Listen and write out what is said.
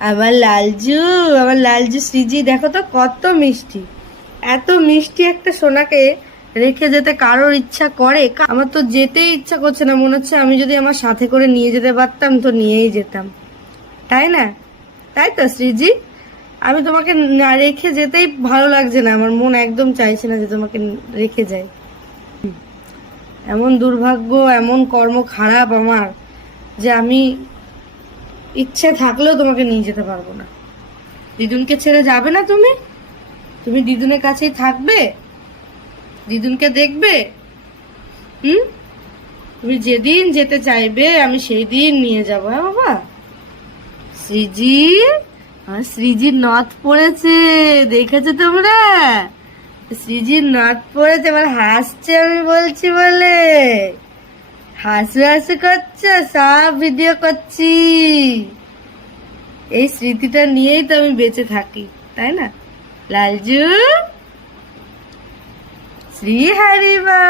আমার লালজু, আমার লালজু শ্রীজি, দেখো তো কত মিষ্টি। এত মিষ্টি একটা সোনাকে রেখে যেতে কারোর ইচ্ছা করে? আমার তো যেতেই ইচ্ছা করছে না, মনে হচ্ছে আমি যদি আমার সাথে করে নিয়ে যেতে পারতাম তো নিয়েই যেতাম, তাই না? তাই তো শ্রীজি, আমি তোমাকে না রেখে যেতেই ভালো লাগছে না, আমার মন একদম চাইছে না যে তোমাকে রেখে যাই। এমন দুর্ভাগ্য, এমন কর্ম খারাপ আমার, যে আমি ইচ্ছে থাকলেও তোমাকে নিয়ে যেতে পারবো না। দিদুনকে ছেড়ে যাবে না তুমি? তুমি দিদুনের কাছেই থাকবে, দিদুনকে দেখবে? হুম? তুমি যেদিন যেতে চাইবে আমি সেই দিন নিয়ে যাবো। হ্যাঁ বাবা? শ্রীজি, আমার শ্রীজির নথ পড়েছে, দেখেছো তোমরা? শ্রীজির নথ পড়েছে, এবার হাসছে আমি বলছি বলে। হাসু হাসু করছো, সব ভিডিও করছি। এই স্মৃতিটা নিয়েই তো আমি বেঁচে থাকি, তাই না লালজু? শ্রী হরিবা।